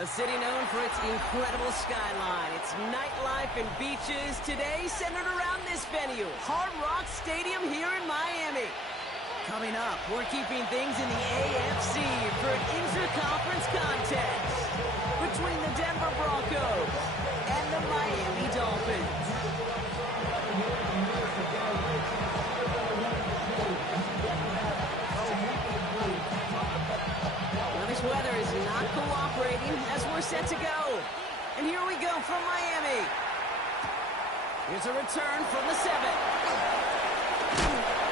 A city known for its incredible skyline, its nightlife and beaches, today centered around this venue, Hard Rock Stadium here in Miami. Coming up, we're keeping things in the AFC for an inter-conference contest between the Denver Broncos and the Miami Dolphins. This weather is not cooperating as we're set to go. And here we go from Miami. Here's a return from the 7.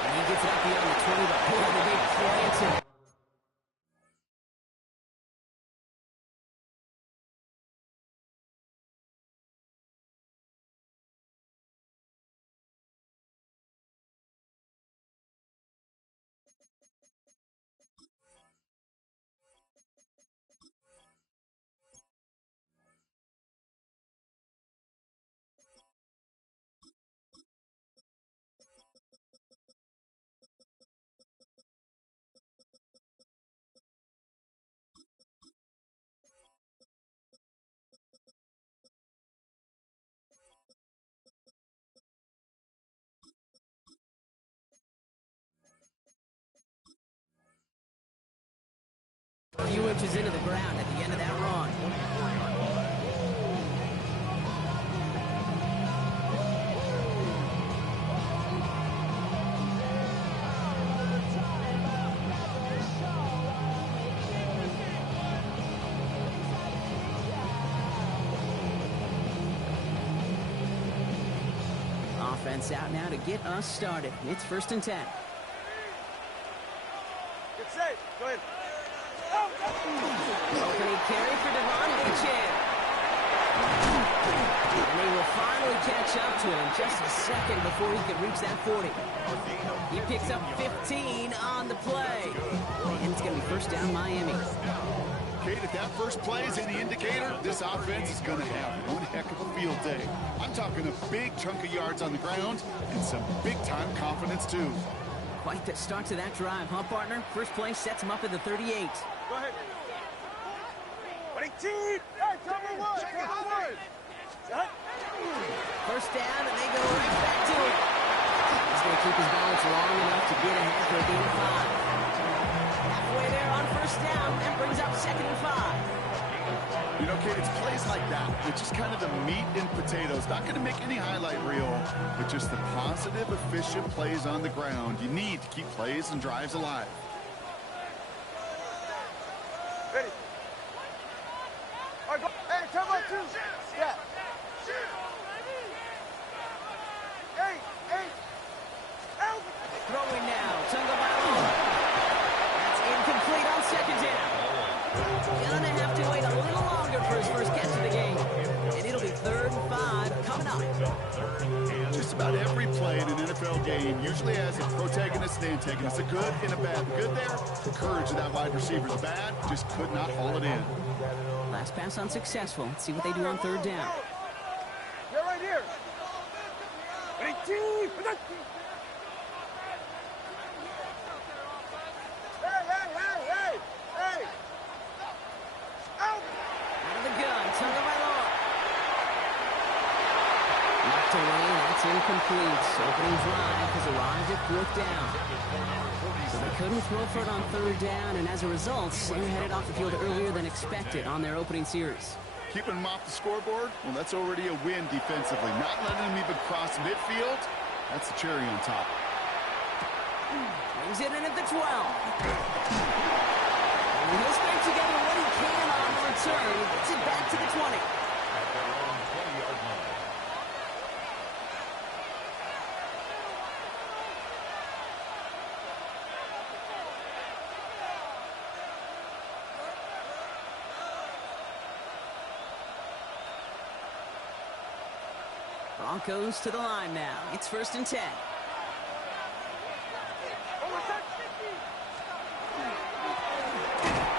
And he gets it up beyond the 20, but boy, the big play. A few inches into the ground at the end of that run. Offense out now to get us started. It's 1st and 10. Get safe. Go ahead. Opening carry for Devon Achane. And they will finally catch up to him just a second before he could reach that 40. He picks up 15 on the play. And it's going to be 1st down Miami. Kate, if that first play is any indicator, this offense is going to have one heck of a field day. I'm talking a big chunk of yards on the ground and some big-time confidence, too. Quite the start to that drive, huh, partner? First play sets him up at the 38. Go ahead. 22. Hey, cover one. Cover one. First down, and they go right back to it. He's going to keep his balance long enough to get ahead for a gain of 5. Halfway there on 1st down, and brings up 2nd and 5. You know, Kate, it's plays like that. It's just kind of the meat and potatoes. Not going to make any highlight reel, but just the positive, efficient plays on the ground. You need to keep plays and drives alive. Ready. All right, go. Hey, come on, 2. Yeah. Hey. Help. Throwing now, Tagovailoa. That's incomplete on 2nd down. Gonna have to wait a little longer for his first catch of the game. And it'll be 3rd and 5 coming up. Just about every play in an NFL game usually has a protagonist and antagonist, a good and a bad. The good there, the courage of that wide receiver. The bad, just could not haul it in. Last pass unsuccessful. Let's see what they do on 3rd down. You're right here. 18. Hey. Out of the gun, Tagovailoa. Knocked away, that's incomplete. Opening drive has arrived at 4th down. So they couldn't throw for it on 3rd down, and as a result, they were headed off the field earlier than expected on their opening series. Keeping them off the scoreboard, well, that's already a win defensively. Not letting them even cross midfield, that's the cherry on top. Brings it in at the 12. And he'll string together what he can on the return. He gets it back to the 20. Broncos to the line now. It's 1st and 10.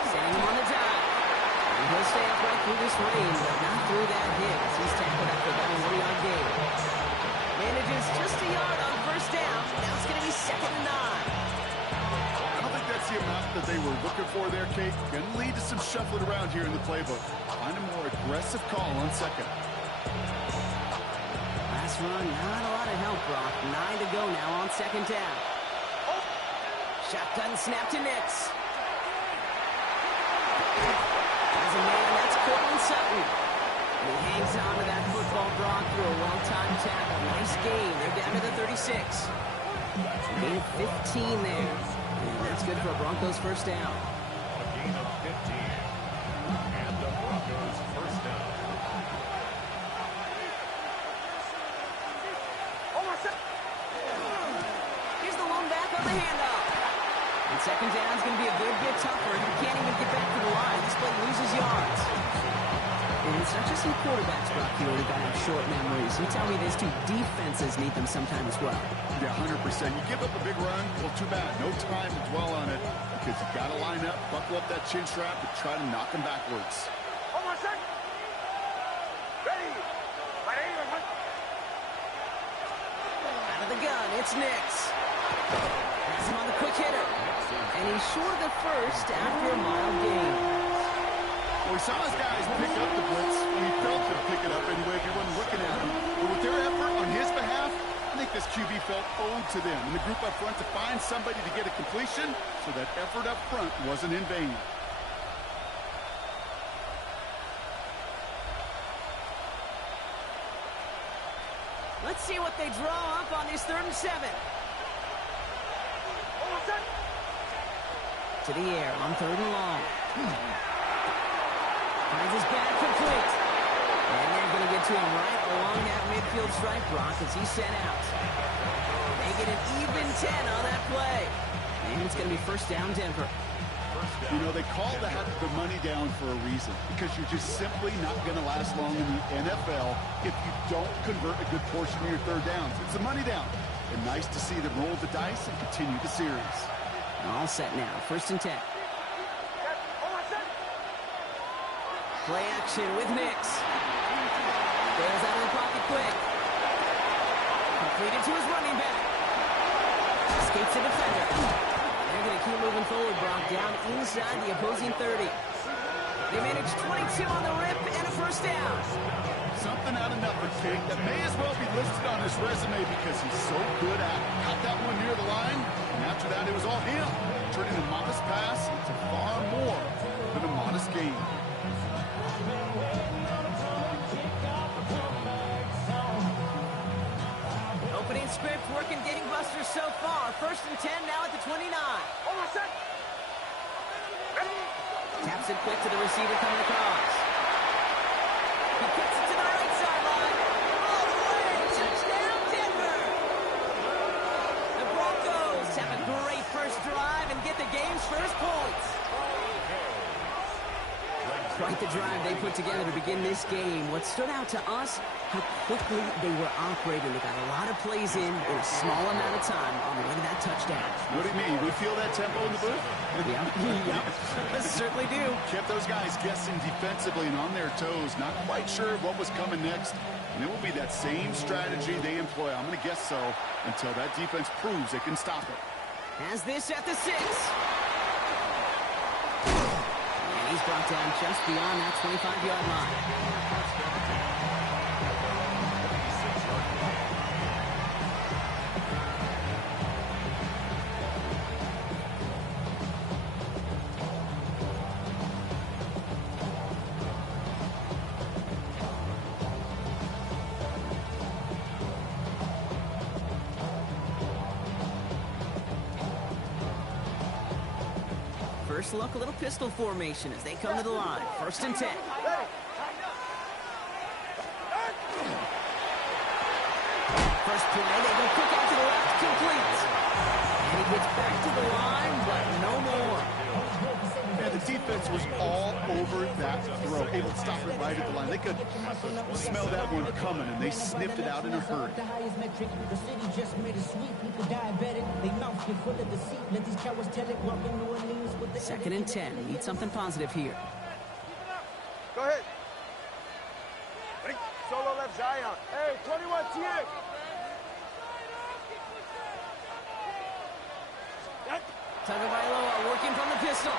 Setting him on the dive. And he'll stay upright through this rain, but not through that hit as he's tackled after about a 1-yard gain. Manages just a yard on 1st down. Now it's going to be 2nd and 9. I don't think that's the amount that they were looking for there, Kate. Going to lead to some shuffling around here in the playbook. Find a more aggressive call on second. Last run, not a lot of help, Brock. 9 to go now on second down. Shotgun snap to Nix. As a man, that's Cortland Sutton. And he hangs on to that football, Brock, through a well-timed tackle. Nice gain. They're down to the 36. Gain of 15 there. And that's good for a Broncos first down. A gain of 15. And the Broncos first down. Here's the lone back on the handoff. And second down's going to be a good bit tougher. You can't even get back to the line. This play loses yards. And it's not just some quarterbacks, Brock, here that got to have short memories. You tell me these two defenses need them sometime as well. Yeah, 100%. You give up a big run, well, too bad. No time to dwell on it because you got to line up, buckle up that chin strap, and try to knock them backwards. Hold on a second. Ready. Out of the gun, it's Nix. Pass him on the quick hitter. And he's short of the first after a mild gain. Well, we saw his guys pick up the blitz. We felt them pick it up anyway if you wasn't looking at him. But with their effort on his behalf, I think this QB felt owed to them and the group up front to find somebody to get a completion, so that effort up front wasn't in vain. Let's see what they draw up on this 3rd and 7. To the air on 3rd and long. Finds his back complete. And they're going to get to him right along that midfield stripe, Brock, as he's sent out. They get an even 10 on that play. And it's going to be first down, Denver. You know, they call that the money down for a reason, because you're just simply not going to last long in the NFL if you don't convert a good portion of your third downs. It's a money down. And nice to see them roll the dice and continue the series. All set now, 1st and 10. Play action with Nix. Bails out of the pocket quick. Completed to his running back. Escapes the defender. They're going to keep moving forward, Brock, down inside the opposing 30. They managed 22 on the rip and a first down. Something out of nothing, Kate, that may as well be listed on his resume because he's so good at it. Got that one near the line, and after that it was all him. Turning a modest pass into far more than a modest gain. Opening script working getting busters so far. 1st and 10 now at the 29. Taps it quick to the receiver coming across. He puts it to the right sideline. All the way. Touchdown, Denver. The Broncos have a great first drive and get the game's first points. Quite the drive they put together to begin this game. What stood out to us, how quickly they were operating. They got a lot of plays in a small amount of time on the way to that touchdown. What do you mean? We feel that tempo in the booth? Yeah, certainly do. Kept those guys guessing defensively and on their toes, not quite sure what was coming next. And it will be that same strategy they employ, I'm going to guess so, until that defense proves they can stop it. Has this at the 6. And he's brought down just beyond that 25-yard line. First look, a little pistol formation as they come to the line. 1st and 10. First play, they go quick out to the left, complete. And he gets back to the line, but no more. Yeah, the defense was all over that throw, able to stop it right at the line. They could smell that one coming, and they sniffed it out in a hurry. Second and 10. Need something positive here. Go ahead. Ready? Solo left Zion. Hey, 21 TX. Tagovailoa working from the pistol.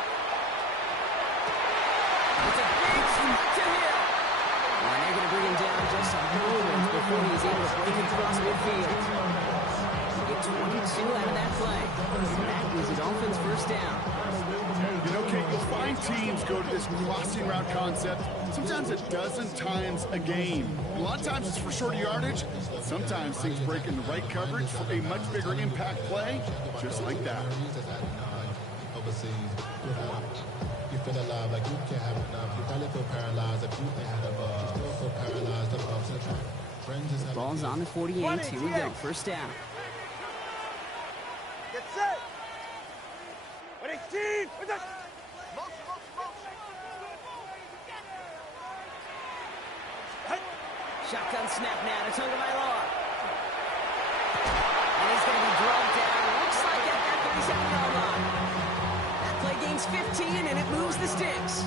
bring him down just a moment before he's able to break across midfield. Get 22 out of that play. That is the Dolphins' first down. You know, Kate, you'll find teams go to this crossing route concept sometimes a dozen times a game. A lot of times it's for shorter yardage. Sometimes things break in the right coverage for a much bigger impact play, just like that. You feel alive like you can't have enough. You probably feel paralyzed if you ain't had above. You feel paralyzed above the track. Ball's on the 48. Here we go. First down. Get set. 118. Shotgun snap now to Tagovailoa. And he's going to be drugged down. Looks like at that 37-yard line. That play gains 15, and it moves the sticks.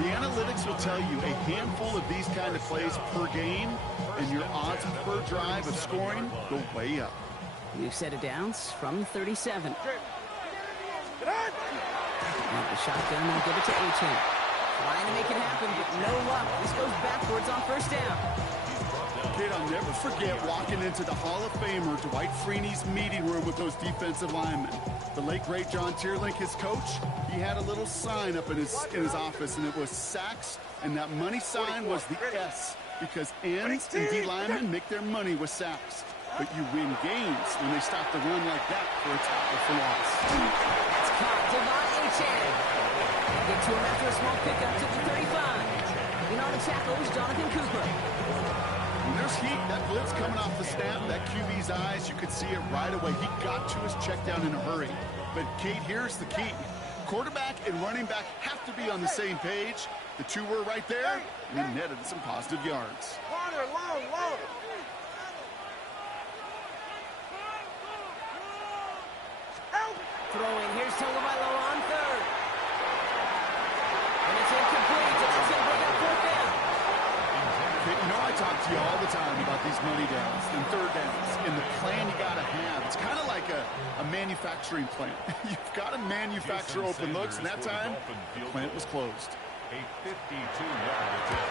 The analytics will tell you a handful of these kind of plays per game, and your odds per drive of scoring go way up. New set of downs from 37. Now the shotgun will give it to Achane. Trying to make it happen, but no luck. This goes backwards on first down. Kid, I'll never forget walking into the Hall of Famer Dwight Freeney's meeting room with those defensive linemen. The late, great John Tierlink, his coach, he had a little sign up in his office, and it was sacks, and that money sign was the S, because ends and D linemen make their money with sacks. But you win games when they stop the run like that for a tackle for loss. That's caught. Devon Achane. Get to him after a small pickup to the 35. In on the tackle is Jonathan Cooper. When there's heat, that blitz coming off the snap, that QB's eyes, you could see it right away. He got to his check down in a hurry. But, Kate, here's the key. Quarterback and running back have to be on the same page. The two were right there, and they netted some positive yards. Long. Throwing. Here's Tagovailoa on third. And it's incomplete. It's going to bring up fourth down. You know, I talk to you all the time about these money downs and third downs and the plan you got to have. It's kind of like a manufacturing plant. You've got to manufacture open looks, and that time, the plant was closed. A 52-yard attempt.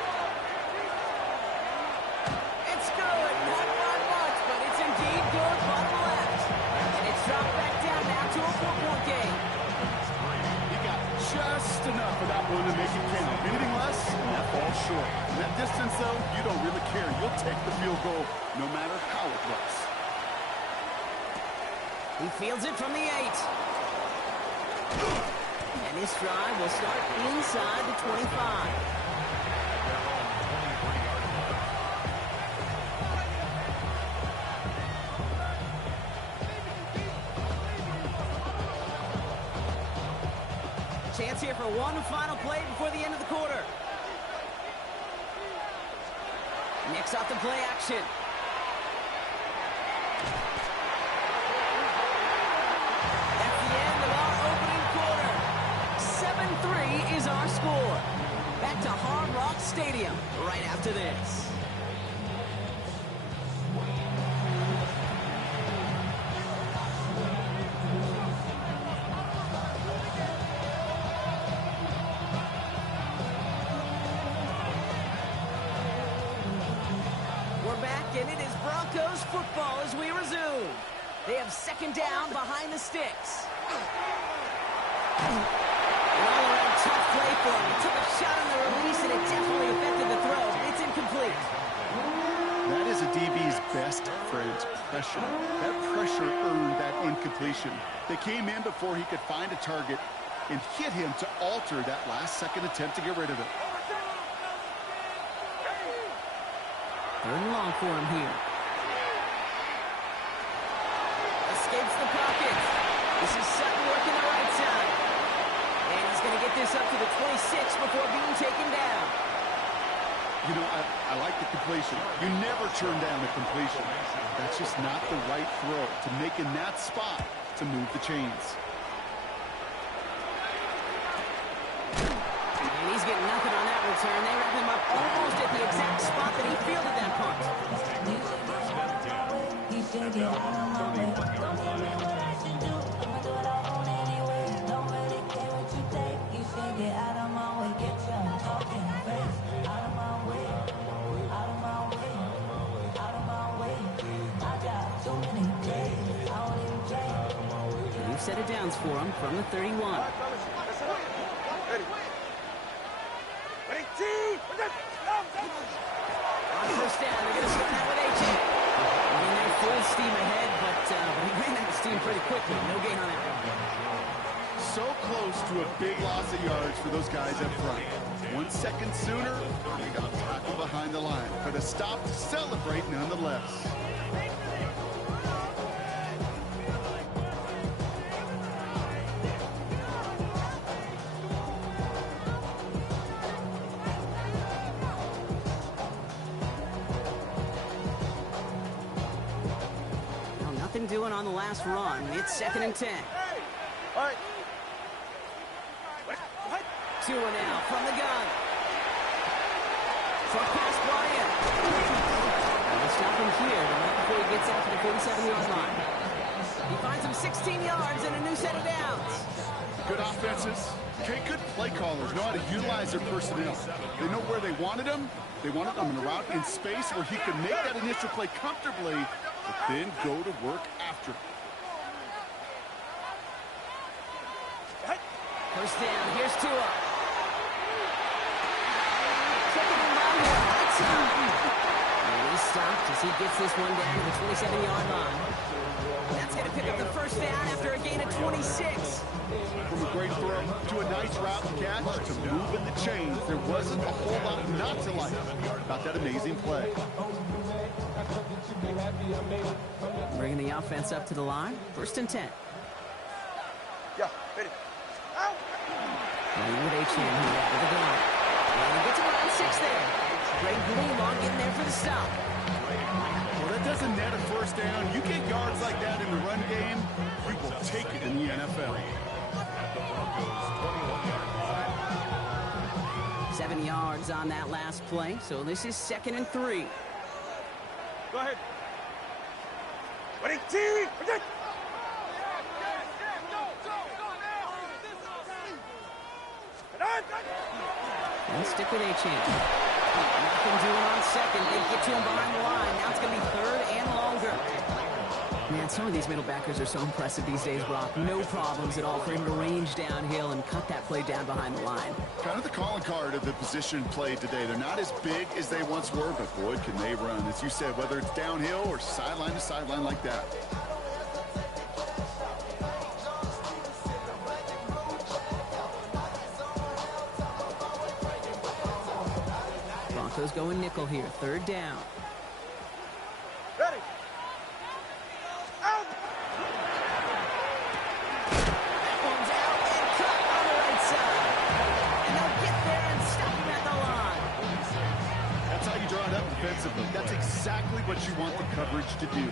It's good. Not by much, but it's indeed good. Bottom left. And it's dropped back down now to a 4-point game. He got just enough of that one to make it count. Anything less, and that falls short. In that distance, though, you don't really care. You'll take the field goal no matter how it looks. He fields it from the 8. And this drive will start inside the 25. Chance here for one final play before the end of the quarter. Next off the play action. That's the end of our opening quarter. 7-3 is our score. Back to Hard Rock Stadium right after this. And it is Broncos football as we resume. They have second down behind the sticks. An all-around tough play for him. He took a shot on the release, and it definitely affected the throw. It's incomplete. That is a DB's best friend, pressure. That pressure earned that incompletion. They came in before he could find a target and hit him to alter that last-second attempt to get rid of it. Third and long for him here. Escapes the pocket. This is Sutton working the right side. And he's going to get this up to the 26 before being taken down. You know, I like the completion. You never turn down a completion. That's just not the right throw to make in that spot to move the chains. And he's getting nothing on that return. They wrap him up almost at the exact spot that he fielded that punt. set of downs for him from the 31. Ready. Ready, team! On first down, they're going to start out with A.J. Running their full steam ahead, but he ran out of steam pretty quickly. No gain on that one. So close to a big loss of yards for those guys up front. 1 second sooner, they got tackled behind the line. But a stop to celebrate nonetheless. Nothing doing on the last run. It's 2nd and 10. All right. Tua now from the gun. Short pass Bryant. They'll stop him here, but not before he gets out to the 47-yard line. He finds him 16 yards and a new set of downs. Good offenses. Okay, good play callers know how to utilize their personnel. They know where they wanted them. They wanted them in a route in space where he could make that initial play comfortably, but then go to work after. First down, here's Tua. Second and long one, that's up. And he's stopped as he gets this one down to the 27-yard line. That's going to pick up the first down after a gain of 26. From a great throw to a nice route catch to moving the chains, there wasn't a whole lot not to like about that amazing play. Bringing the offense up to the line. 1st and 10. Yeah, ready. Out. Playing with H.M. here with the gun. And he gets around 6 there. Greg Greenlaw getting there for the stop. Well, that doesn't net a first down. You get yards like that in the run game, you will take it in the NFL. 7 yards on that last play, so this is 2nd and 3. Go ahead. Ready, team! And stick with A-Chain. Nothing doing on 2nd. They get to him behind the line. Now it's going to be 3rd and longer. Man, some of these middle backers are so impressive these days, Brock. No problems at all for him to range downhill and cut that play down behind the line. Kind of the calling card of the position played today. They're not as big as they once were, but boy, can they run. As you said, whether it's downhill or sideline to sideline like that. Broncos going nickel here. 3rd down. Ready. Out. That one's out and cut on the right side. And they'll get there and stop him at the line. That's how you draw it up defensively. That's exactly what you want the coverage to do.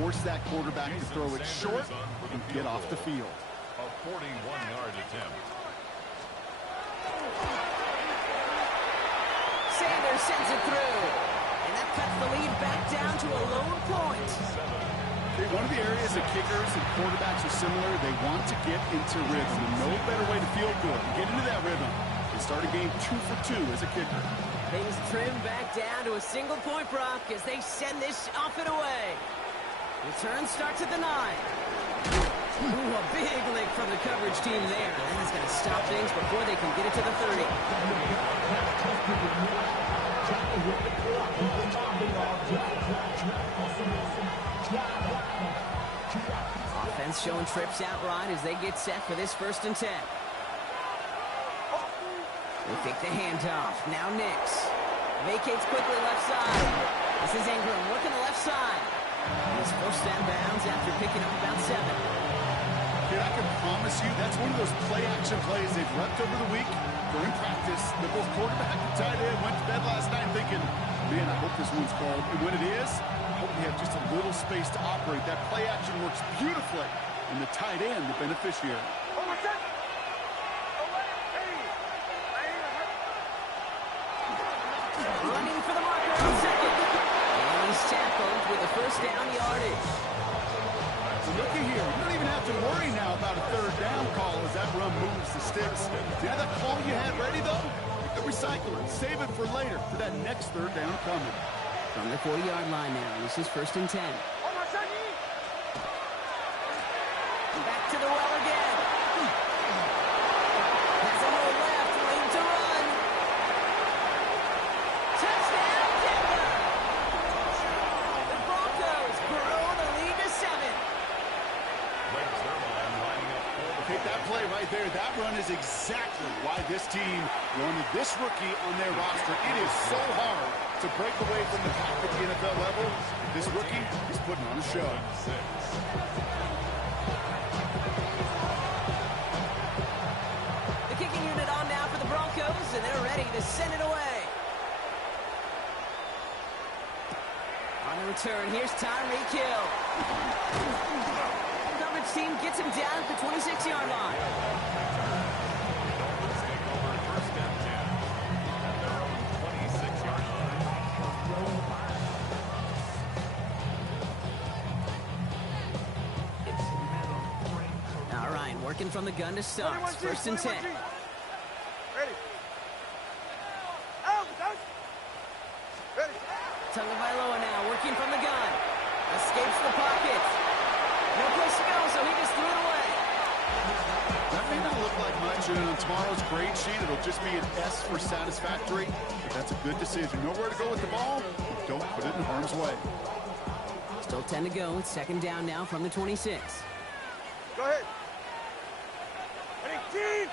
Force that quarterback to throw it short and get off the field. A 41-yard attempt. Sanders sends it through. And that cuts the lead back down to a lone point. Okay, one of the areas that kickers and quarterbacks are similar, they want to get into rhythm. And no better way to feel good, get into that rhythm, and start a game 2 for 2 as a kicker. Things trim back down to a single point, Brock, as they send this off and away. Return starts at the 9. Ooh, a big lick from the coverage team there. And that's going to stop things before they can get it to the 30. Offense showing trips out right as they get set for this 1st and 10. We'll take the handoff. Now Nix. Vacates quickly left side. This is Ingram working the left side. He's forced down bounds after picking up about 7. Kid, I can promise you that's one of those play-action plays they've repped over the week during practice. The both quarterback and tight end went to bed last night thinking, man, I hope this one's called. And when it is, I hope we have just a little space to operate. That play-action works beautifully, and the tight end, the beneficiary. Running for the marker on 2nd. And he's tackled with a 1st down yardage. So looky here, you don't even have to worry now about a 3rd down call as that run moves the sticks. Do you have that call you had ready, though? You can recycle it, save it for later, for that next 3rd down coming. From the 40-yard line now, this is 1st and 10. Back to the well play right there. That run is exactly why this team wanted this rookie on their roster. It is so hard to break away from the pack at the NFL level. This rookie is putting on a show. The kicking unit on now for the Broncos, and they're ready to send it away. On the return, here's Tyreek Hill. Coverage team gets him down at the 26-yard line. First and 10 at their own 26-yard line. All right, working from the gun to start. First and 10. Ready. Out. Ready. Tagovailoa now working from the gun. Escapes the pocket. No place to go, so he just threw it away. That may not look like much, and on tomorrow's grade sheet, it'll just be an S for satisfactory. But that's a good decision. Nowhere to go with the ball. Don't put it in harm's way. Still 10 to go. It's second down now from the 26. Go ahead. Ready. Team.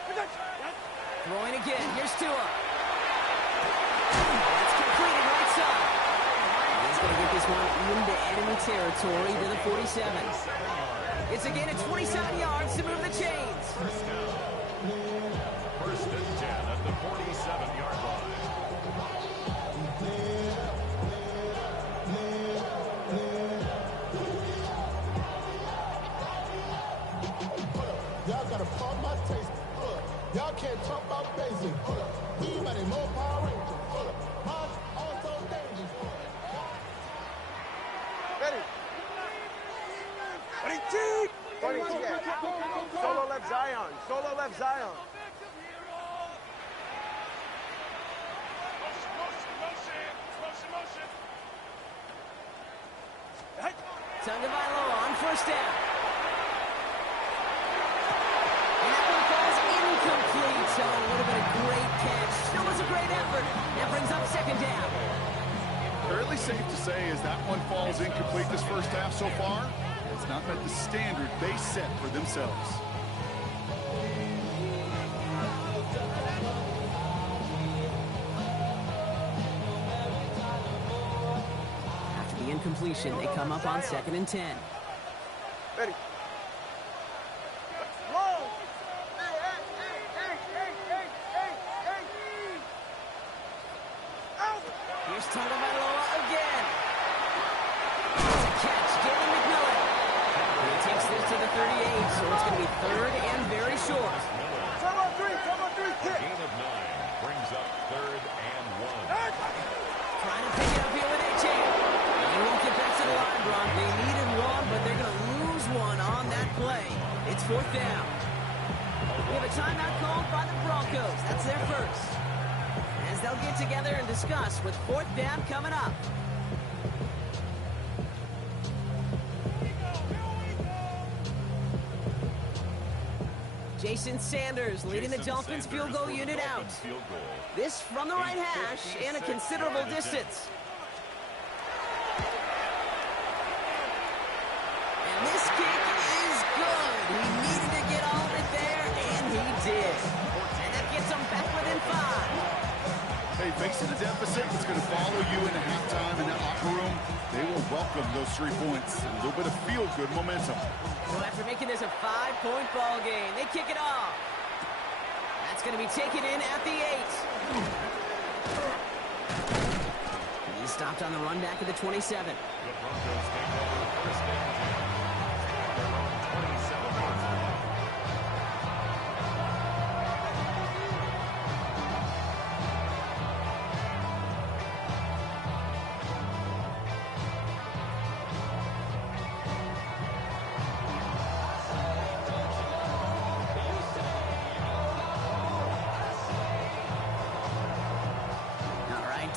Throwing again. Here's Tua. It's completed right side. He's going to get this one into enemy territory to the 47. It's again at 27 yards to move the chains. First and 10 at the 47-yard line. Y'all gotta pump my taste. Y'all can't talk about basic. We might more Power Rangers. Mine also dangerous. Ready. Ready. Team. Solo left Zion. Solo left Zion. Tagovailoa on first down. And that one falls incomplete. So it would have been a great catch. Still was a great effort. That brings up second down. Fairly safe to say as that one falls incomplete this first half so far, it's not met the standard they set for themselves. After the incompletion, they come up on second and 10. Ready. Long. Out. Here's Tagovailoa again. It's a catch. Jalen McMillan. He takes this to the 38, so it's going to be third and very short. Come on, three, kick. Gain of 9 brings up third and 1. Trying to pick it up here with AJ. They won't get back to the line, Bron. They needed one, but they're going to lose one on that play. It's fourth down. We have a timeout called by the Broncos. That's their first. As they'll get together and discuss with fourth down coming up. Jason Sanders leading the Dolphins field goal unit out. This from the right hash and a considerable distance. And this kick is good. He needed to get all of it there, and he did. And that gets them back within 5. Hey, facing a deficit that's going to follow you into halftime in that locker room, they will welcome those 3 points and a little bit of feel-good momentum. So after making this a 5-point ball game, they kick it off. That's going to be taken in at the 8. He's stopped on the run back at the 27. The Broncos take over first and 10 at their own 27-yard line.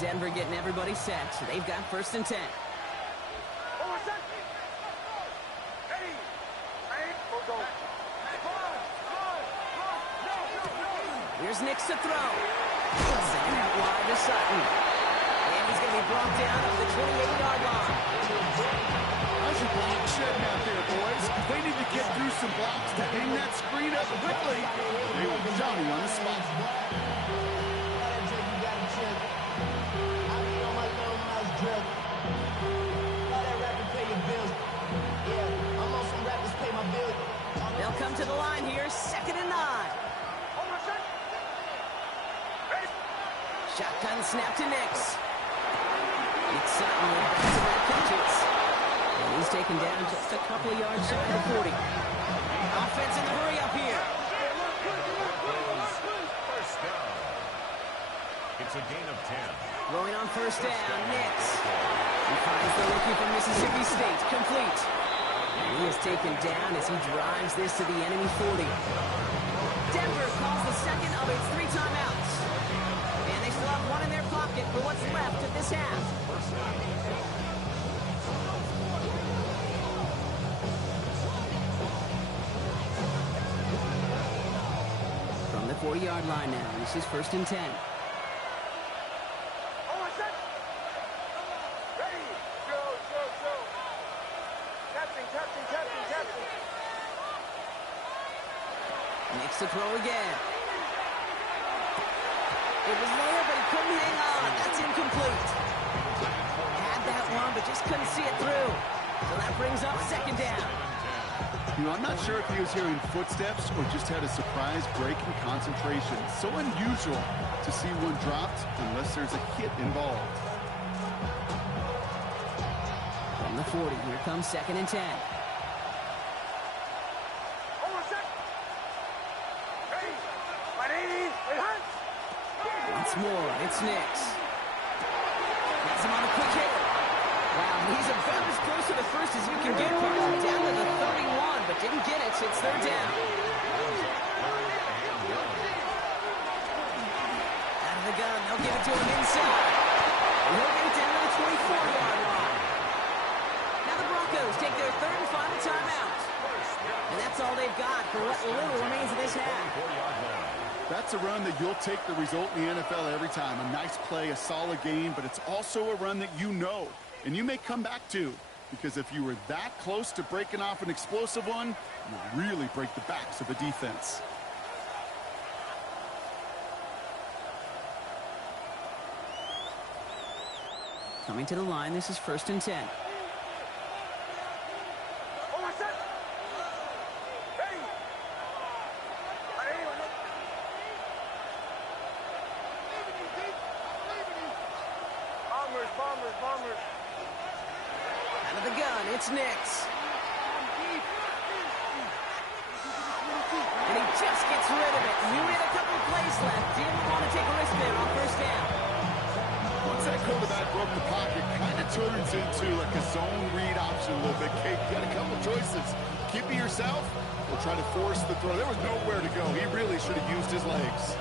Denver getting everybody set, so they've got first and 10. Here's Nix to throw. Sending out wide to Sutton. And he's going to be brought down at the 28-yard line. How's your block shedding out there, boys? They need to get through some blocks to hang that screen up quickly. They were Johnny on the spot. They'll come to the line here, 2nd and 9. Shotgun snap to Nix. Nick Sutton with back-to-back catches. And he's taken down just a couple of yards shy of the 40. Offense in the hurry up here. First down. It's a gain of 10. Going on first down, Nix. He finds the rookie from Mississippi State, complete. And he is taken down as he drives this to the enemy 40. Denver calls the second of its 3 timeouts. And they still have one in their pocket for what's left of this half. From the 40-yard line now, this is 1st and 10. Nix to throw again. It was there, but he couldn't hang on. That's incomplete. Had that one, but just couldn't see it through. So that brings up 2nd down. You know, I'm not sure if he was hearing footsteps or just had a surprise break in concentration. So unusual to see one dropped unless there's a hit involved. From the 40, here comes 2nd and 10. Once more, it's Nix. Has him on a quick hit. Wow, he's about as close to the first as you can get, Carson. Down to the 31, but didn't get it. It's 3rd down. Out of the gun, they'll give it to him inside. And he'll get it down to the 24-yard line. Now the Broncos take their 3rd and final timeout. And that's all they've got for what little remains of this half. That's a run that you'll take the result in the NFL every time. A nice play, a solid game, but it's also a run that you know, and you may come back to, because if you were that close to breaking off an explosive one, you really break the backs of a defense. Coming to the line, this is 1st and 10. Bombers. Out of the gun, it's Nix. And he just gets rid of it. Knew he had a couple of plays left. Didn't want to take a risk there on 1st down. Once that quarterback broke the pocket, kind of turns into like a zone read option a little bit. Kate, you got a couple choices. Keep it yourself or try to force the throw. There was nowhere to go. He really should have used his legs.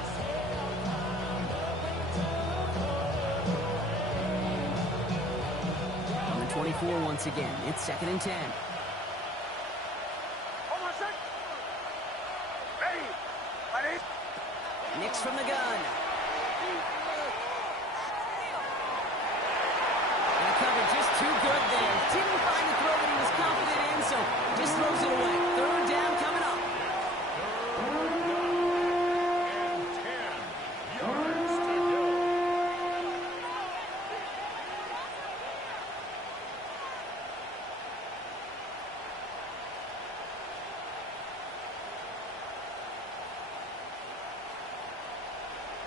24 once again. It's 2nd and 10. Nix from the gun. And the cover just too good there. Didn't find the throw that he was confident in, so just throws it away. 3rd down coming up.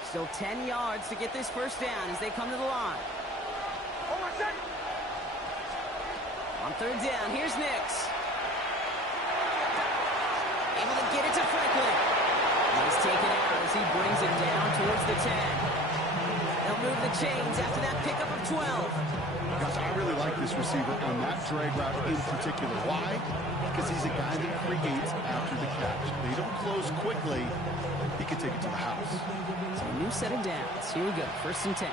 Still 10 yards to get this 1st down as they come to the line. On 3rd down, here's Nix. Able to get it to Franklin. He's taken out as he brings it down towards the 10. They'll move the chains after that pickup of 12. Gosh, I really like this receiver on that drag route in particular. Why? Because he's a guy that creates after the catch. They don't close quickly. He can take it to the house. So a new set of downs. Here we go. 1st and 10.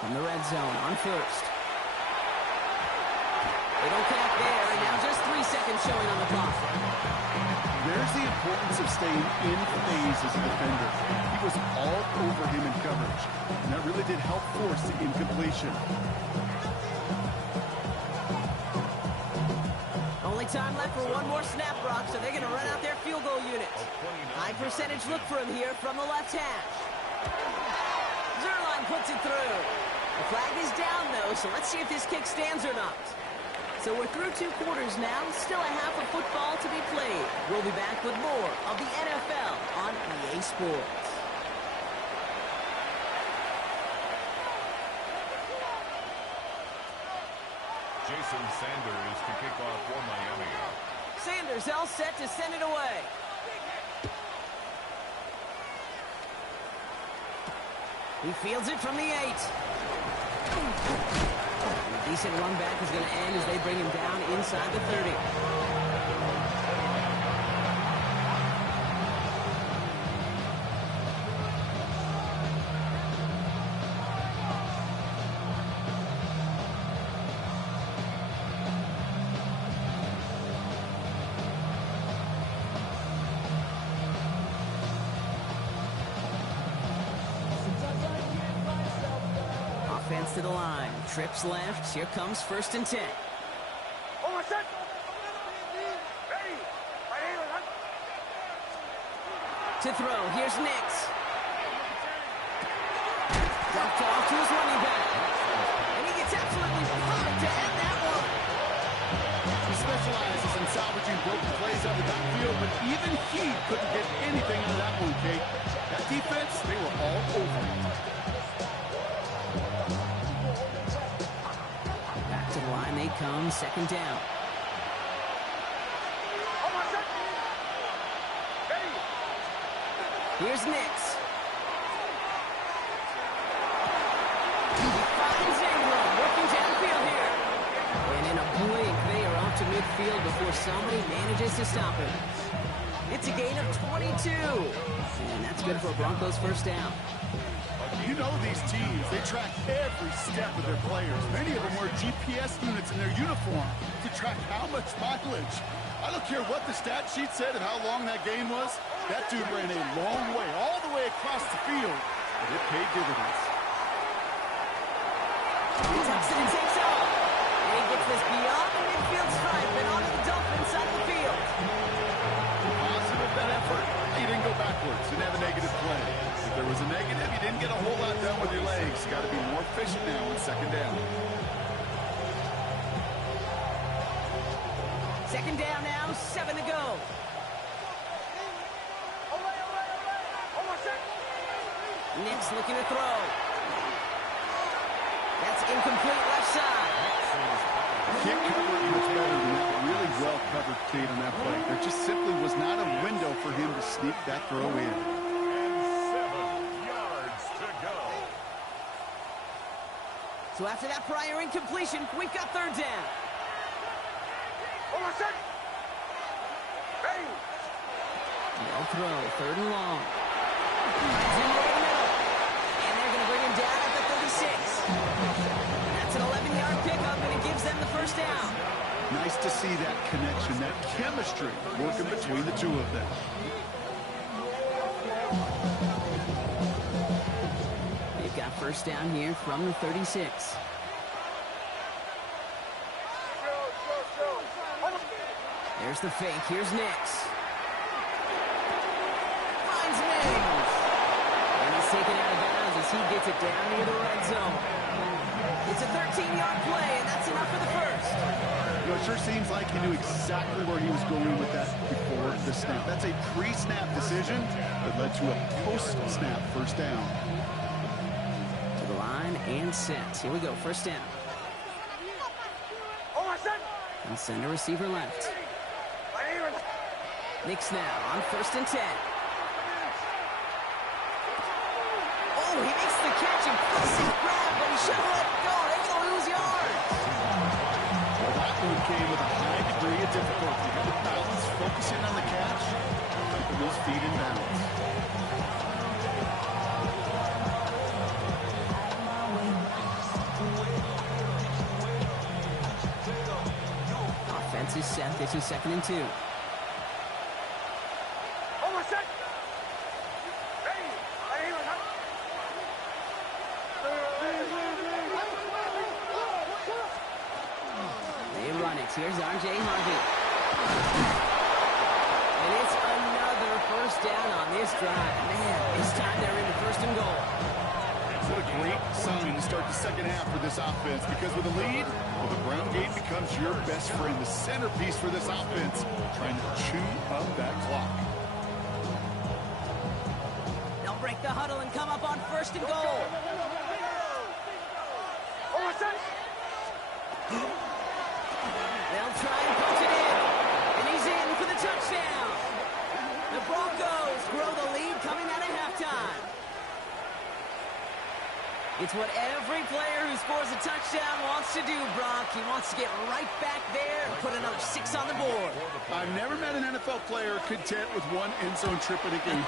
From the red zone on 1st. They don't connect there, and now just 3 seconds showing on the clock. There's the importance of staying in phase as a defender. He was all over him in coverage, and that really did help force the incompletion. Only time left for one more snap, Brock, so they're going to run out their field goal unit. High percentage look for him here from the left hash. Zerline puts it through. The flag is down, though, so let's see if this kick stands or not. So we're through 2 quarters now, still a half of football to be played. We'll be back with more of the NFL on EA Sports. Jason Sanders to kick off for Miami. Sanders all set to send it away. He fields it from the 8. A decent run back is going to end as they bring him down inside the 30. Offense to the line. Trips left. Here comes 1st and 10. To throw. Here's Nix. Dumped off to his running back. And he gets absolutely popped to end that one. He specializes in salvaging broken plays out of the backfield, but even he couldn't get anything out of that one, Kate. That defense, they were all over it. Back to the line they come, 2nd down. Here's Nix. He finds Ingram, working downfield here. And in a blink, they are off to midfield before somebody manages to stop him. It's a gain of 22. And that's good for a Broncos 1st down. You know these teams, they track every step of their players. Many of them wear GPS units in their uniform to track how much mileage. I don't care what the stat sheet said and how long that gain was. That dude ran a long way, all the way across the field, but it paid dividends. He tucks it and takes off. And he gets this beyond the midfield stripe and onto the dump inside the field. Positive that effort. You didn't go backwards. Didn't have a negative play. If there was a negative, you didn't get a whole lot done with your legs. You got to be more efficient now on 2nd down. 2nd down now, 7 to go. Nix looking to throw. That's incomplete left side. Can't cover it much better than that. Really well covered, Kate, on that play. There just simply was not a window for him to sneak that throw in. And 7 yards to go. So after that prior incompletion, we've got 3rd down. No throw, 3rd and long. Finds him over the middle. And they're going to bring him down at the 36. That's an 11-yard pickup, and it gives them the 1st down. Nice to see that connection, that chemistry working between the two of them. They've got 1st down here from the 36. There's the fake. Here's Nix. Finds Mings. And he's taken out of bounds as he gets it down near the red zone. It's a 13-yard play, and that's enough for the 1st. You know, it sure seems like he knew exactly where he was going with that before the snap. That's a pre-snap decision that led to a post-snap 1st down. To the line and set. Here we go, 1st down. And send a receiver left. Nix now on 1st and 10. Oh, he makes the catch and puts it grab, but he should have let it go. They're going to lose yards. Well, that one came with a high degree of difficulty. Had to balance, focusing on the catch, keeping those feet in bounds. Offense is set. This is 2nd and 2. drive. Man, this time they're into first and goal. What a great sign to start the second half for this offense, because with a lead, well, the ground game becomes your best friend, the centerpiece for this offense, trying to chew up that clock. They'll break the huddle and come up on first and goal. They'll try and punch it in, and he's in for the touchdown. The Broncos grow the lead coming out of halftime. It's what every player who scores a touchdown wants to do, Brock. He wants to get right back there and put another 6 on the board. I've never met an NFL player content with one end zone trip in a game.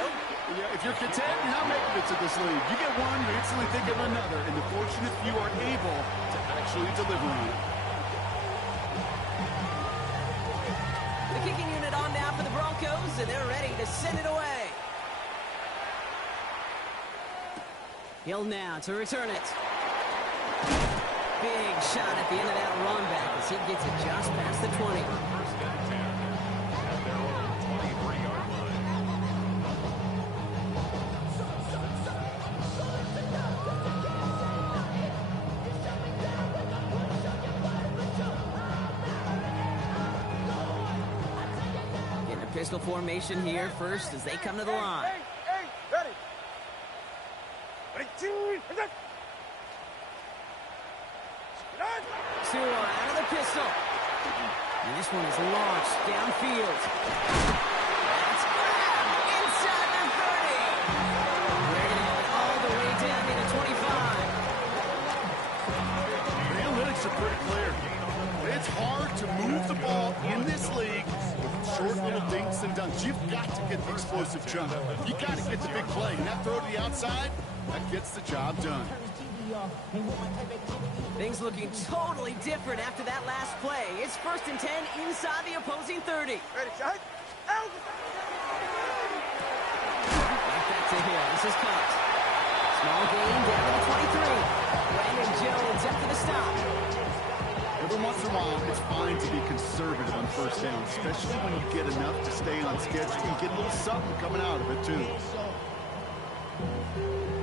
Nope. Yeah, if you're content, you're not making it to this league. You get one, you instantly think of another, and the fortunate few are able to actually deliver on it. The kicking unit on now for the Broncos, and they're ready to send it away. Hill now to return it. Big shot at the end of that run back as he gets it just past the 20. First and 10 at their own 23-yard line. Getting a pistol formation here first as they come to the line. Hey, ready. Tua out of the pistol. And this one is launched downfield. That's grabbed inside the 30. They're going to go all the way down to the 25. The analytics are pretty clear. It's hard to move the ball in this league with short little dinks and dunks. You've got to get the explosive jump. You got to get the big play. And that throw to the outside, that gets the job done. Things looking totally different after that last play. It's first and 10 inside the opposing 30. Ready, shot. Out. Right back to Hill. This is cut. Small gain down to the 23. Brandon Jones after the stop. Every once in a while, it's fine to be conservative on first down, especially when you get enough to stay on schedule. You get a little something coming out of it, too.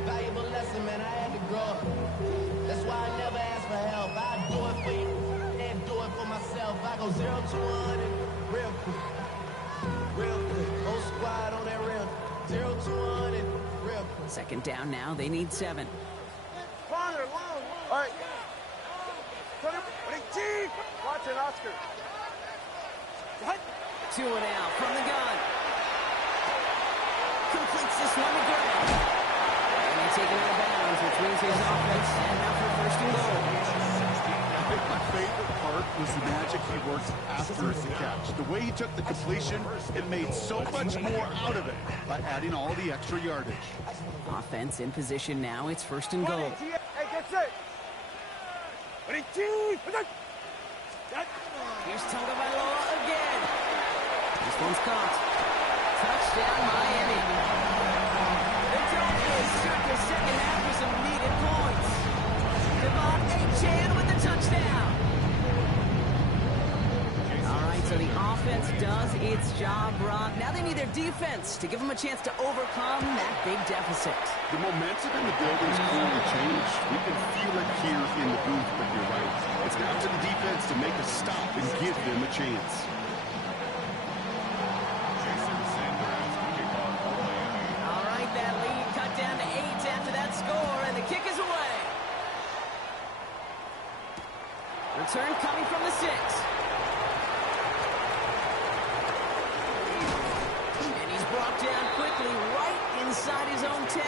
Valuable lesson, man. I had to grow up. That's why I never ask for help. I do it for you and do it for myself. I go 0 to 100 real quick. Real quick. Whole squad on that real. 0 to 100 real quick. Second down now. They need 7. Farther, long. All right. Watch it, Oscar. Tua now from the gun. Completes this one to Graham. And he's taken out of bounds, which means his offense and now for first and goal. I think my favorite part was the magic he worked after the catch. The way he took the completion, it made so much more out of it by adding all the extra yardage. Offense in position now. It's first and goal. Hey, get set. Here's Tagovailoa again. This one's caught. Touchdown, Miami. The Dolphins start the second half with some needed points. Devon Achane with the touchdown. All right, so the offense does its job, Brock. Now they need their defense to give them a chance to overcome that big deficit. The momentum in the building is clearly changed. We can feel it here in the booth, but you're right. It's now to the defense to make a stop and give them a chance. All right, that lead cut down to 8 after that score, and the kick is away. Return coming from the 6. And he's brought down quickly right inside his own 10.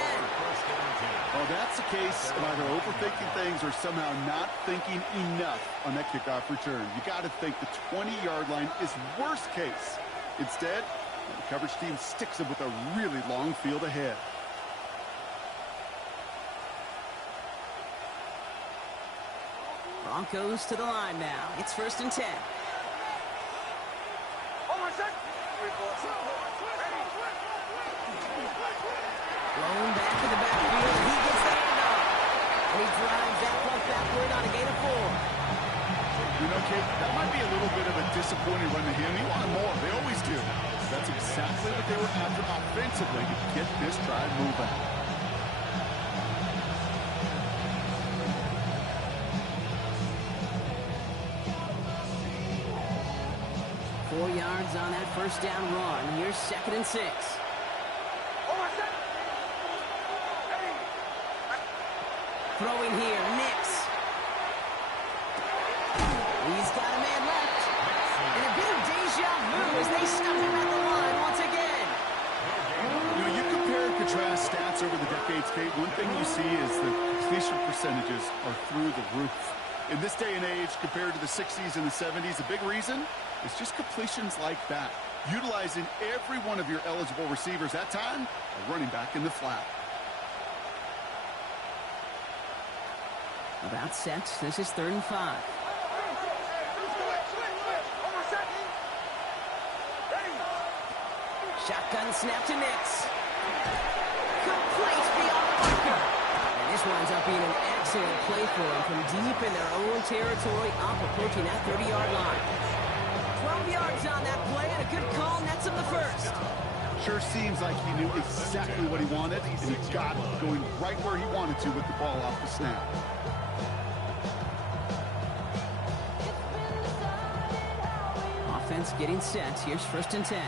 Well, that's the case of either overthinking things or somehow not thinking enough on that kickoff return. You got to think the 20-yard line is worst case. Instead, the coverage team sticks him with a really long field ahead. Broncos to the line now. It's first and 10. Blown back to the backfield. He gets the handoff. And he drives that punt backward on a gain of 4. You know, Kate, that might be a little bit of a disappointing run to him. He wanted more. They always do. That's exactly what they were after offensively to get this drive moving. 4 yards on that first down run. Here's 2nd and 6. Throwing here, Nix. He's got a man left. And a bit of deja vu as they stuff him at the line once again. You know, you compare and contrast stats over the decades, Kate. One thing you see is the completion percentages are through the roof. In this day and age, compared to the 60s and the 70s, a big reason is just completions like that. Utilizing every one of your eligible receivers that time, a running back in the flat. About set. This is 3rd and 5. Shotgun snap to Nix. Complete beyond the marker. And this winds up being an excellent play for him from deep in their own territory, up approaching that 30-yard line. 12 yards on that play, and a good call nets him the first. Sure seems like he knew exactly what he wanted, and he got it going right where he wanted to with the ball off the snap. Offense getting set. Here's 1st and 10.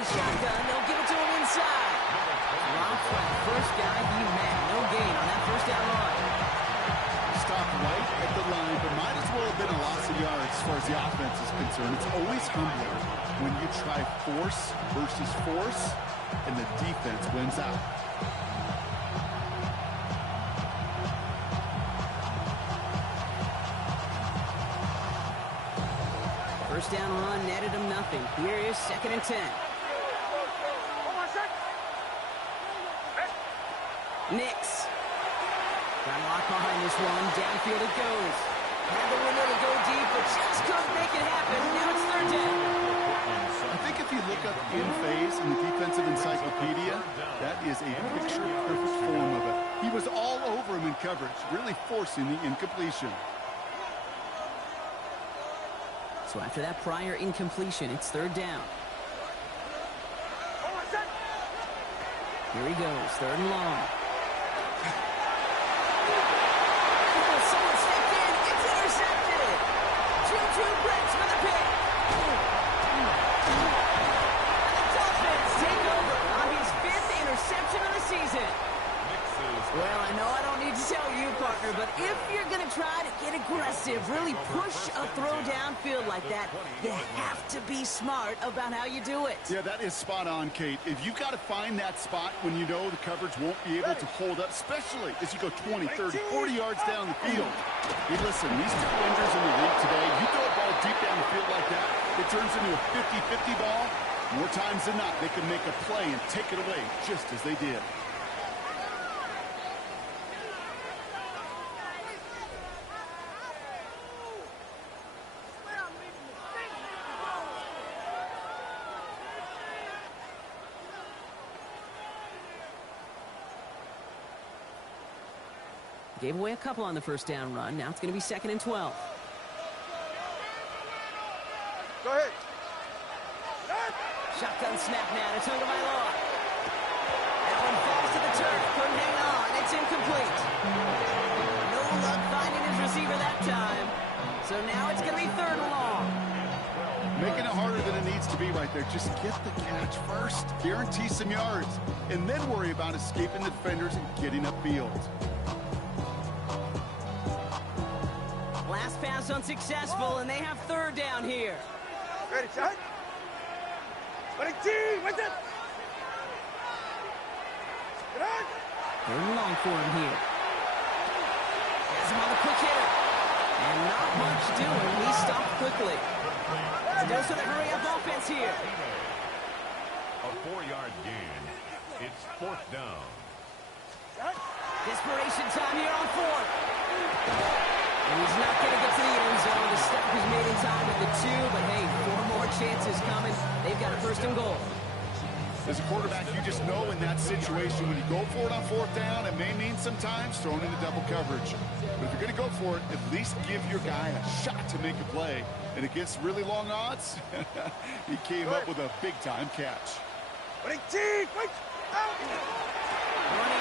Shotgun, they'll give it to him inside. Rock flat, first guy he met. No gain on that first down run. Stopped right at the line, but might as well have been a loss of yards as far as the offense is concerned. It's always humbling when you try force versus force, and the defense wins out. First down run netted him nothing. Here is 2nd and 10. Nix. Got locked behind this one. Downfield it goes. Had the window to go deep, but just couldn't make it happen. Now it's 3rd down. I think if you look up in phase in the defensive encyclopedia, that is a picture-perfect form of it. He was all over him in coverage, really forcing the incompletion. So after that prior incompletion, it's 3rd down. Here he goes, 3rd and long. Someone stepped in. It's intercepted. 2-2 breaks for the pick. And the Dolphins take over on his 5th interception of the season. Well, I know I don't need to tell you, partner, but if you're going to try to get aggressive, really push a throw downfield like that, you have to be smart about how you do it. Yeah, that is spot on, Kate. If you've got to find that spot when you know the coverage won't be able to hold up, especially as you go 20, 30, 40 yards down the field. Hey, listen, these two enders in the league today, you throw a ball deep down the field like that, it turns into a 50-50 ball. More times than not, they can make a play and take it away just as they did. Gave away a couple on the first down run. Now it's going to be 2nd and 12. Go ahead. Shotgun snap now to Tagovailoa. That one falls to the turf. Couldn't hang on. It's incomplete. No luck finding his receiver that time. So now it's going to be 3rd and long. Making it harder than it needs to be right there. Just get the catch first. Guarantee some yards. And then worry about escaping the defenders and getting upfield. Last pass unsuccessful, and they have 3rd down here. Ready, shot. What's it? Get on. 3rd and long for him here. Has him on the quick hitter. And not much doing. He stopped quickly. Still sort of hurry-up offense here. A 4-yard gain. It's 4th down. Desperation time here on 4th. And he's not going to get to the end zone. The stop is made in time with the 2, but hey, 4 more chances coming. They've got a 1st and goal. As a quarterback, you just know in that situation when you go for it on fourth down, it may mean sometimes throwing into double coverage. But if you're going to go for it, at least give your guy a shot to make a play. And against really long odds, he came up with a big-time catch. Running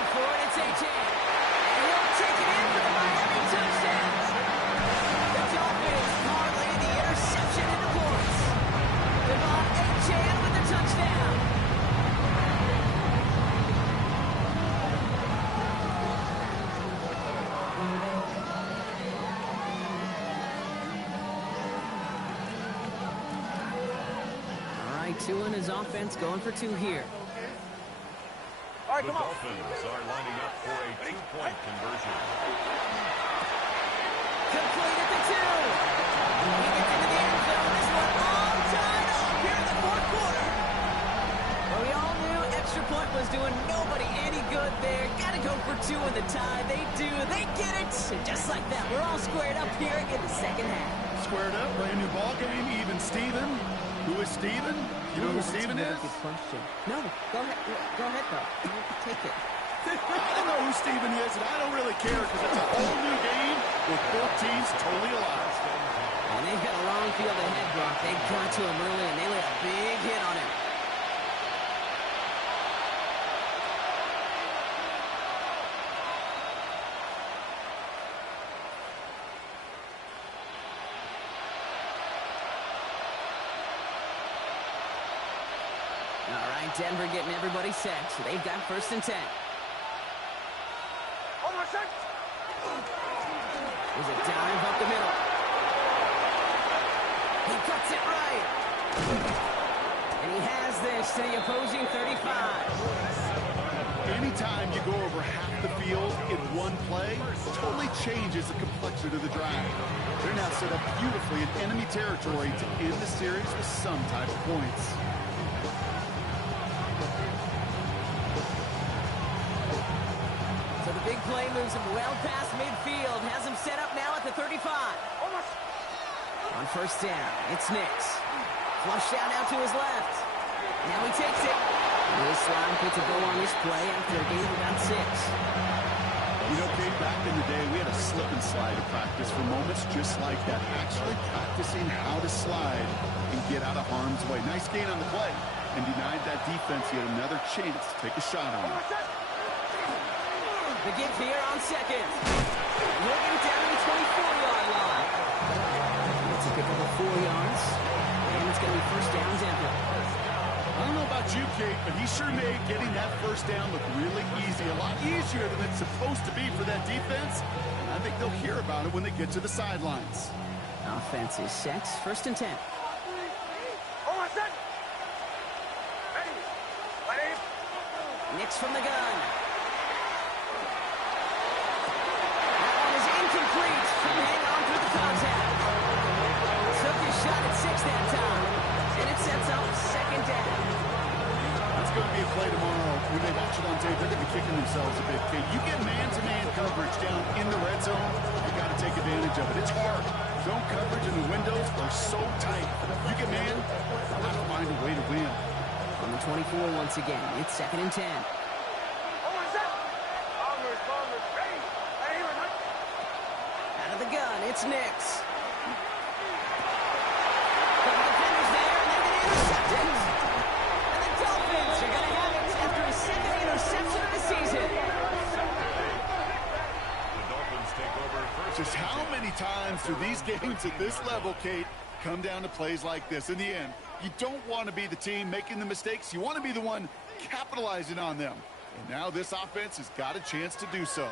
for it, it's A-Chan. And he'll take it in for the Miami touchdown. The Dolphins parlay the interception into points. Devon A-Chan with the touchdown. All right, Tua and his offense going for two here. All right, The come on. Dolphins are lining up for a two-point conversion. Complete at the 2. He gets into the end zone. This one all tied up here in the fourth quarter. Well, we all knew extra point was doing nobody any good there. Got to go for 2 in the tie. They do. They get it. And just like that, we're all squared up here in the second half. Squared up, brand new ball game, even Steven. Who is Steven? You know who Steven is? Good question. No, go ahead. Go ahead, though. Take it. I don't know who Steven is, and I don't really care because it's a whole new game with both teams totally alive. And they've got a long field ahead, Brock. They got to him early, and they laid a big hit on him. All right, Denver getting everybody set. So they've got 1st and 10. There's a dive up the middle. He cuts it right. And he has this to the opposing 35. Anytime you go over half the field in one play, it totally changes the complexion of the drive. They're now set up beautifully in enemy territory to end the series with some type of points. So the big play moves him well past midfield. Has him set up now at the 35. On 1st down, it's Nix. Flushed out now to his left. Now he takes it. This line puts a bow on this play after a gain of about 6. You know, Kate, back in the day, we had a slip and slide of practice for moments just like that. Actually practicing how to slide and get out of harm's way. Nice gain on the play and denied that defense yet another chance to take a shot on it. The give here on 2nd. Looking down to the 24-yard line. It's a pick up of 4 yards. And it's going to be 1st down Denver. I don't know about you, Kate, but he sure made getting that 1st down look really easy. A lot easier than it's supposed to be for that defense. And I think they'll hear about it when they get to the sidelines. Offense is set. 1st and 10. Nix from the gun. That one is incomplete. Couldn't hang on through the contact. Took his shot at 6 that time. And it sets up 2nd down. That's going to be a play tomorrow. When they watch it on tape, they're going to be kicking themselves a bit. Kate, you get man-to-man coverage down in the red zone, you got to take advantage of it. It's hard. Zone coverage and the windows are so tight. You get man, you'll have to find a way to win. On the 24 once again, it's 2nd and 10. Out of the gun, it's Nix. Couple defenders there, and they get intercepted. And the Dolphins are going to have it after a 2nd interception of the season. The Dolphins take over first. Just how many times do these games at this level, Kate, come down to plays like this? In the end, you don't want to be the team making the mistakes. You want to be the one capitalizing on them. And now this offense has got a chance to do so.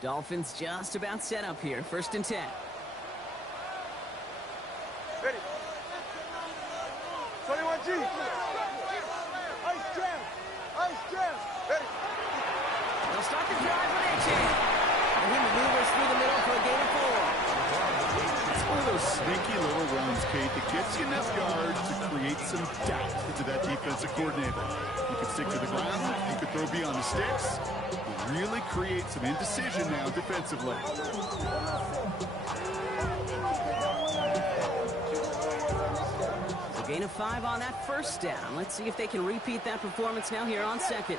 Dolphins just about set up here. 1st and 10. Ready. 21G. Ice jam. Ice jam. Ready. They'll start the drive with A-Chan. And he maneuvers through the middle for a gain of 4. It's One of those sneaky little runs, Kate, that gets you enough yards to create some doubt into that defensive coordinator. You can stick to the ground, you can throw beyond the sticks, really create some indecision now defensively. A gain of 5 on that first down. Let's see if they can repeat that performance now here on second.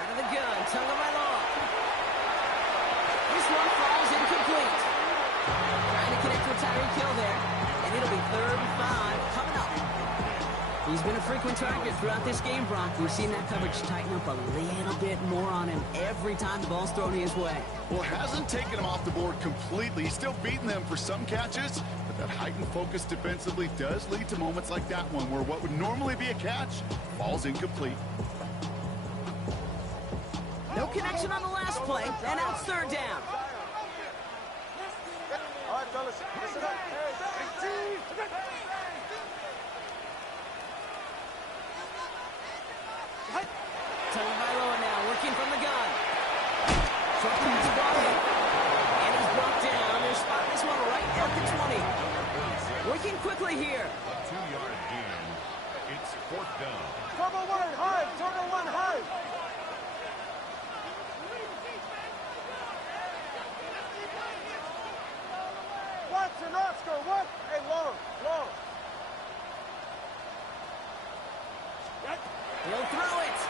Out of the gun, Tagovailoa. This one falls incomplete. Trying to connect with Tyreek Hill there. And it'll be 3rd and 5 coming up. He's been a frequent target throughout this game, Brock. We've seen that coverage tighten up a little bit more on him every time the ball's thrown his way. Well, hasn't taken him off the board completely. He's still beating them for some catches, but that heightened focus defensively does lead to moments like that one where what would normally be a catch falls incomplete. No connection on the last play, and now it's 3rd down. All right, fellas, listen up. Tagovailoa now working from the gun. Short pass ball in. And he's brought down. They're spotting this one right at the 20. Working quickly here. A 2-yard gain. It's 4th down. Turbo one, high. Turbo one, high. Watson, Oscar, what? Hey, long, long. He'll throw it.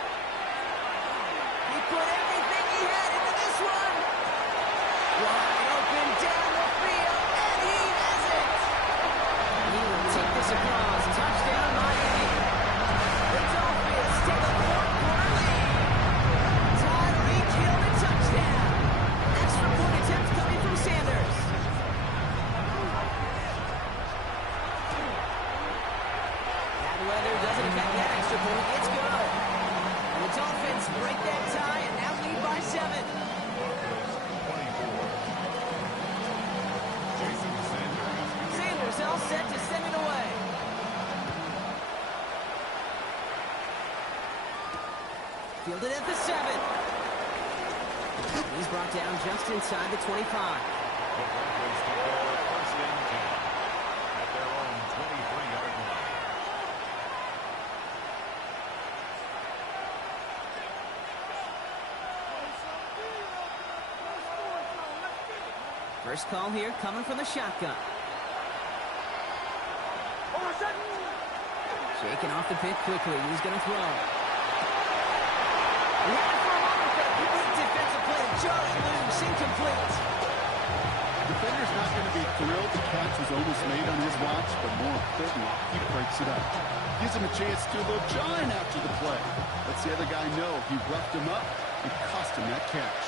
He put everything he had into this one. Wide open down the field, and he has it. He will take this across. Touchdown, Miami. The Dolphins take a 4-quarter lead. Tyreek Hill a touchdown. Extra point attempt coming from Sanders. Bad weather doesn't affect that extra point. It's good. And the Dolphins break that tie and now lead by 7. 24. Jason Sanders. Sanders all set to send it away. Fielded at the 7. He's brought down just inside the 25. The Broncos to go 1st and 10 at their own 23-yard line. First call here coming from the shotgun. Shaking off the pit quickly. He's going to throw. He had it for a moment, but a great defensive play. Charlie loose, incomplete. Defender's not going to be thrilled the catch was almost made on his watch, but more importantly, he breaks it up. Gives him a chance to do a little jawing after the play. Lets the other guy know he roughed him up and cost him that catch.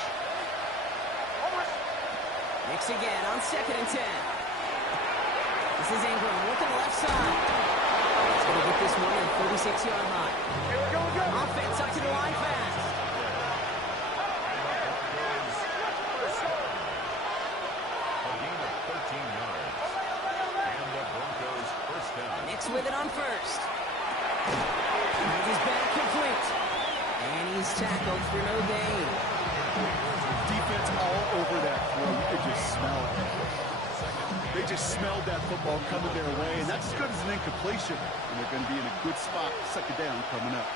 Mix again on 2nd and 10. This is Ingram looking left side. He's going to get this one at the 36-yard line. Offense up to the line fast. A gain of 13 yards. And the Broncos 1st down. Nix with it on 1st. And he's back complete. And he's tackled for no gain. Defense all over that throw. You could just smell it. They just smelled that football coming their way, and that's as good as an incompletion. And they're going to be in a good spot. 2nd down coming up.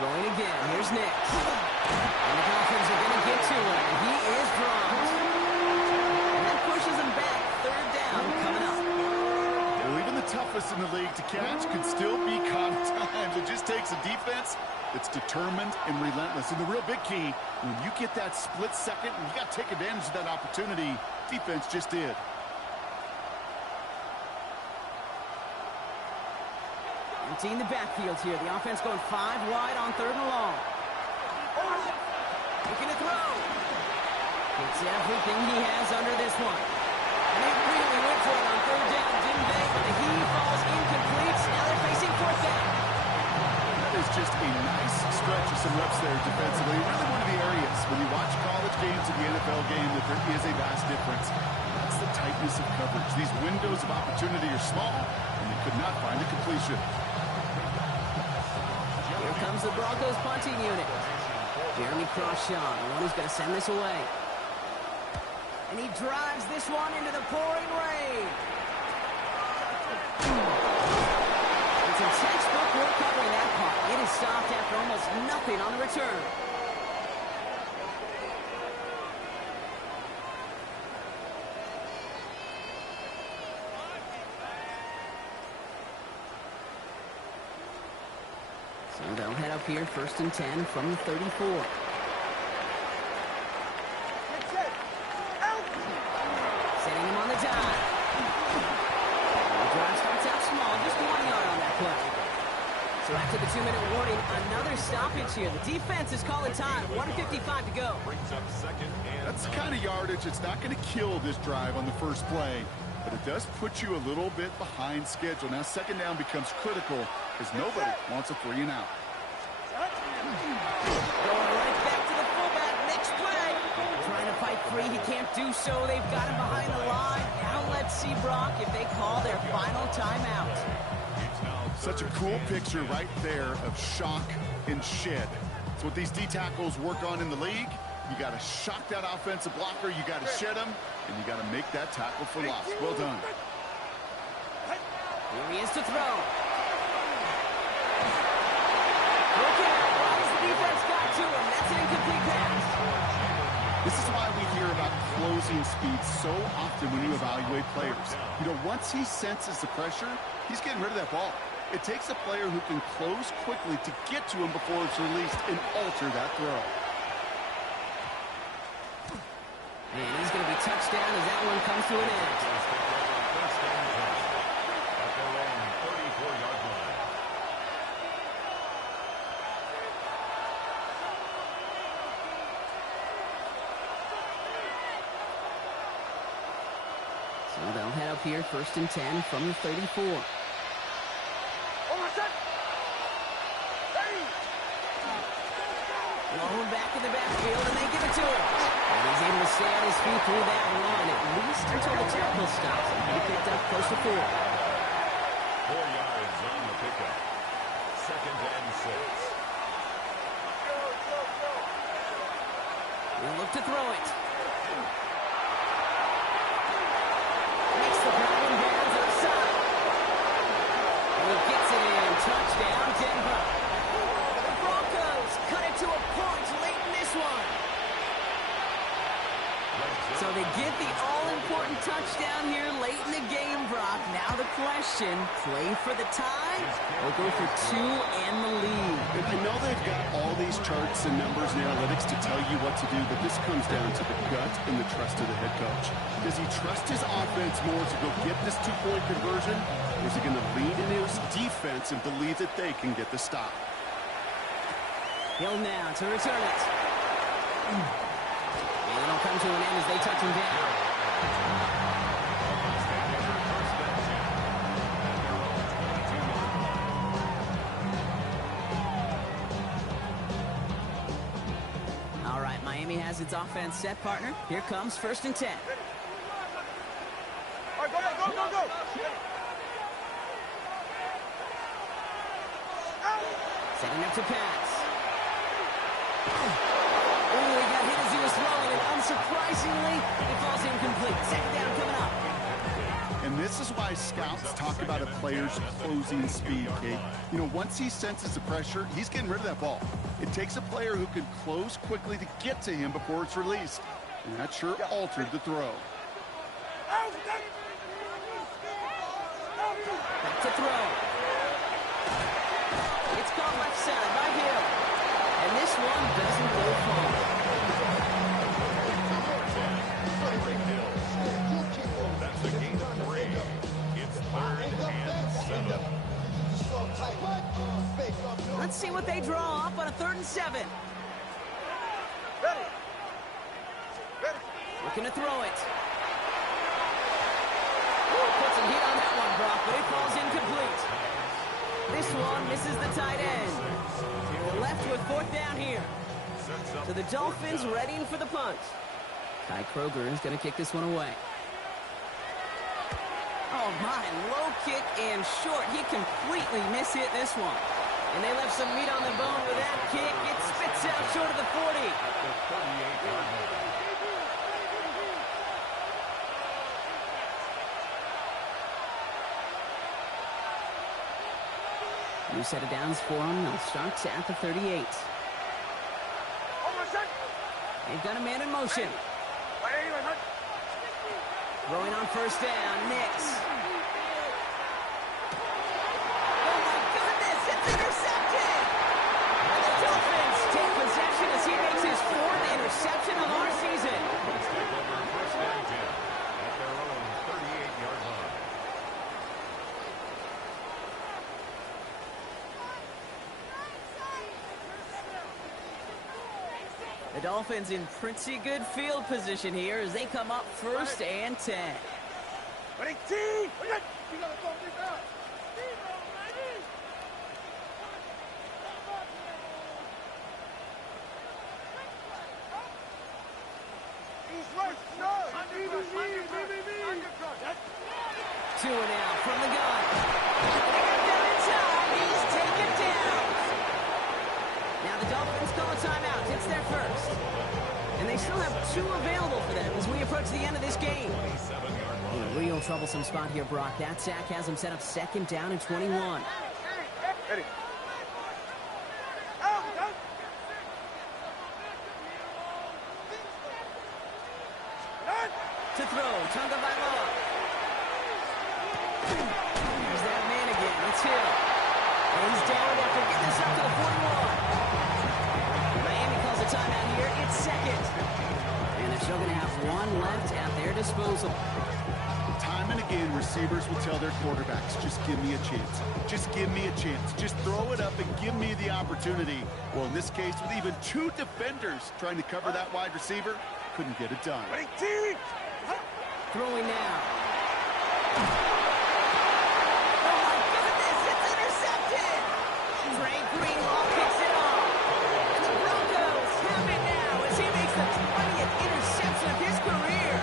Throwing again. Here's Nix. And the Dolphins are going to get to him. He is dropped. And that pushes him back. 3rd down coming up. Well, even the toughest in the league to catch could still be caught at times. It just takes a defense that's determined and relentless. And the real big key, when you get that split second, you got to take advantage of that opportunity. Defense just did. Emptying the backfield here. The offense going 5 wide on 3rd and long. Looking to throw. Gets everything he has under this one. And they really went for it on 3rd down, didn't they? But the heave falls incomplete. Now they're facing 4th down. That is just a nice stretch of some reps there defensively. Really one of the areas when you watch college games and the NFL game that there is a vast difference. That's the tightness of coverage. These windows of opportunity are small, and they could not find a completion. Here comes comes the Broncos punting unit. Jeremy Crawshaw, the one who's going to send this away. And he drives this one into the pouring rain. It's a textbook work covering that part. It is stopped after almost nothing on the return. So they'll head up here, 1st and 10 from the 34. Setting him on the dive. The drive starts out small, just 1 yard on that play. So after the 2-minute warning, another stoppage here. The defense is calling time. 1:55 to go. That's the kind of yardage that's not going to kill this drive on the first play, but it does put you a little bit behind schedule. Now 2nd down becomes critical because nobody wants a 3 and out. Going right back to the fullback. Next play. Trying to fight free. He can't do so. They've got him behind the line. Now let's see, Brock, if they call their final timeout. Such a cool picture right there of shock and shed. It's what these D tackles work on in the league. You got to shock that offensive blocker. You got to shed him, and you got to make that tackle for loss. Well done. Here he is to throw. Look at how the defense got to him. That's an incomplete pass. This is why we hear about closing speed so often when you evaluate players. You know, once he senses the pressure, he's getting rid of that ball. It takes a player who can close quickly to get to him before it's released and alter that throw. And he's going to be touched down as that one comes to an end. At their own 34-yard line. So they'll head up here, 1st and 10 from the 34. Blown back in the backfield, and they give it to him. And he's able to stay on his feet through that run, at least until the tackle stops. He picked up close to 4. 4 yards on the pickup. 2nd and 6. He'll look to throw it. Makes the ground and bounds outside. And he gets it in. Touchdown, Denver. The Broncos cut it to a point late in this one. So they get the all-important touchdown here late in the game, Brock. Now the question, play for the tie or go for 2 and the lead? I know they've got all these charts and numbers and analytics to tell you what to do, but this comes down to the gut and the trust of the head coach. Does he trust his offense more to go get this 2-point conversion? Or is he going to lean into his defense and believe that they can get the stop? Hill now to return it. And it'll come to an end as they touch him down. All right, Miami has its offense set, partner. Here comes 1st and 10. All right, go. Setting up to pass. Oh, he got hit as he was throwing, and unsurprisingly, it falls incomplete. 2nd down coming up. And this is why scouts talk about a player's closing speed, Kate. You know, once he senses the pressure, he's getting rid of that ball. It takes a player who can close quickly to get to him before it's released. And that sure altered the throw. Back to throw. It's caught left side by Hill. And this one doesn't go far. That's a gain of 3. It's 3rd and 7. Let's see what they draw up on a 3rd and 7. Ready. Looking to throw it. Puts some heat on that one, Brock, but it falls incomplete. This one misses the tight end. We're left with 4th down here. So the Dolphins readying for the punt. Kai Kroger is going to kick this one away. Oh, my, low kick and short. He completely mishit this one. And they left some meat on the bone with that kick. It spits out short of the 40. The 38-yard line. New set of downs for them. They'll start at the 38. They've got a man in motion. Throwing on first down. Nix. Oh, my goodness. It's intercepted. And the Dolphins take possession as he makes his 4th interception of our season. Let's take over first and 10 at their own 38-yard line. The Dolphins in pretty good field position here as they come up first and 10. Ready, T! Two and out from the gun. Down inside, he's taken down. Now the Dolphins call a timeout. It's their first. And they still have 2 available for them as we approach the end of this game. In a real troublesome spot here, Brock. That sack has him set up 2nd down and 21. Ready. To throw, Tunga Vailoa. There's that man again. It's Hill. And he's down after getting this up to the 41. Miami calls a timeout here. It's 2nd. And they're still going to have 1 left at their disposal. Time and again, receivers will tell their quarterbacks, just give me a chance. Just give me a chance. Just throw it up and give me the opportunity. Well, in this case, with even 2 defenders trying to cover that wide receiver, couldn't get it done. Ready, T! Throwing now. Oh, my goodness, it's intercepted. Trey Greenlaw picks it off. And the Broncos have it now as he makes the 20th interception of his career.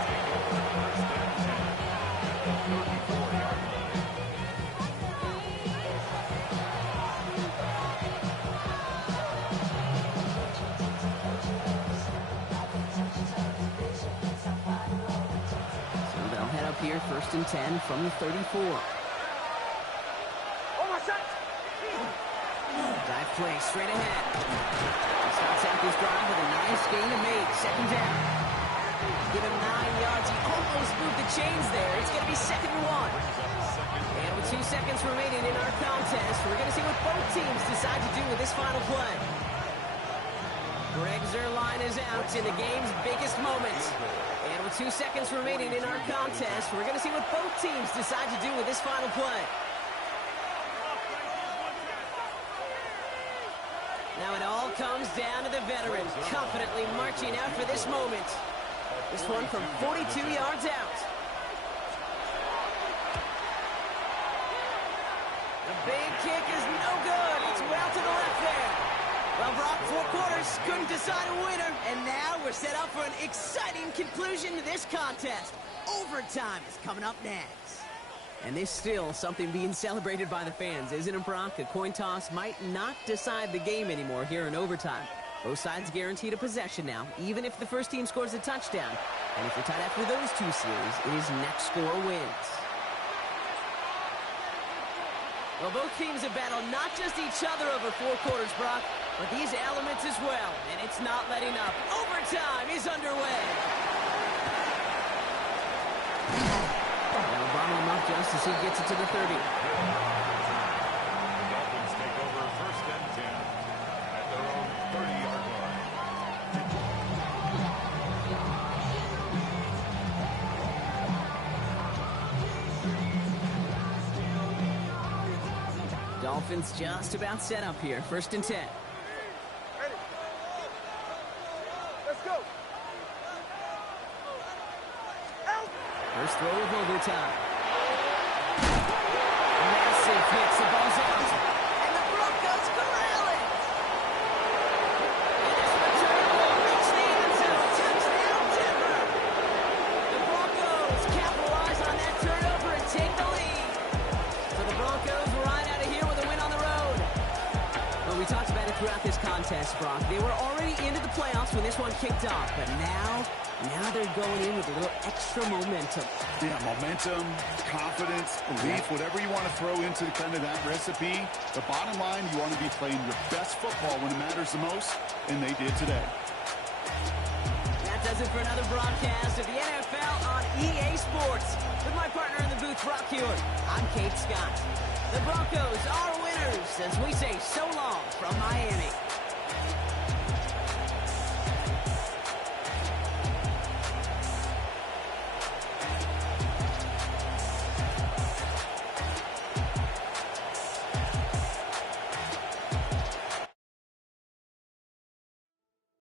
Here, 1st and 10 from the 34. Dive play straight ahead. He starts out this drive with a nice gain of 8. 2nd down. Give him 9 yards. He almost moved the chains there. It's going to be 2nd and 1. And with 2 seconds remaining in our contest, we're going to see what both teams decide to do with this final play. Greg Zuerlein is out in the game's biggest moment. And with 2 seconds remaining in our contest, we're going to see what both teams decide to do with this final play. Now it all comes down to the veteran, confidently marching out for this moment. This one from 42 yards out. The big kick is no good. It's well to the left there. Well, Brock, 4 quarters couldn't decide a winner, and now we're set up for an exciting conclusion to this contest. Overtime is coming up next. And there's still something being celebrated by the fans, isn't it, Brock? A coin toss might not decide the game anymore here in overtime. Both sides guaranteed a possession now, even if the first team scores a touchdown. And if we're tied after those 2 series, it is next score wins. Well, both teams have battled not just each other over 4 quarters, Brock, but these elements as well, and it's not letting up. Overtime is underway. Now bottom him up just as he gets it to the 30. The Dolphins take over 1st and 10 at their own 30-yard line. Dolphins just about set up here. 1st and 10. Ready. Let's go. Out. First throw of overtime. Massive hits. The ball's out. And the Broncos corral it. And this return will reach the end zone. Touchdown, Denver. The Broncos capitalize on that turnover and take the lead. So the Broncos ride out of here with a win on the road. talked about it throughout this contest, Brock. They were already into the playoffs when this one kicked off, but now they're going in with a little extra momentum. Yeah, momentum, confidence, belief, whatever you want to throw into kind of that recipe. The bottom line, you want to be playing your best football when it matters the most, and they did today. That does it for another broadcast of the NFL on EA Sports. With my partner in the booth, Brock Hewitt, I'm Kate Scott. The Broncos are winners as we say so long from Miami.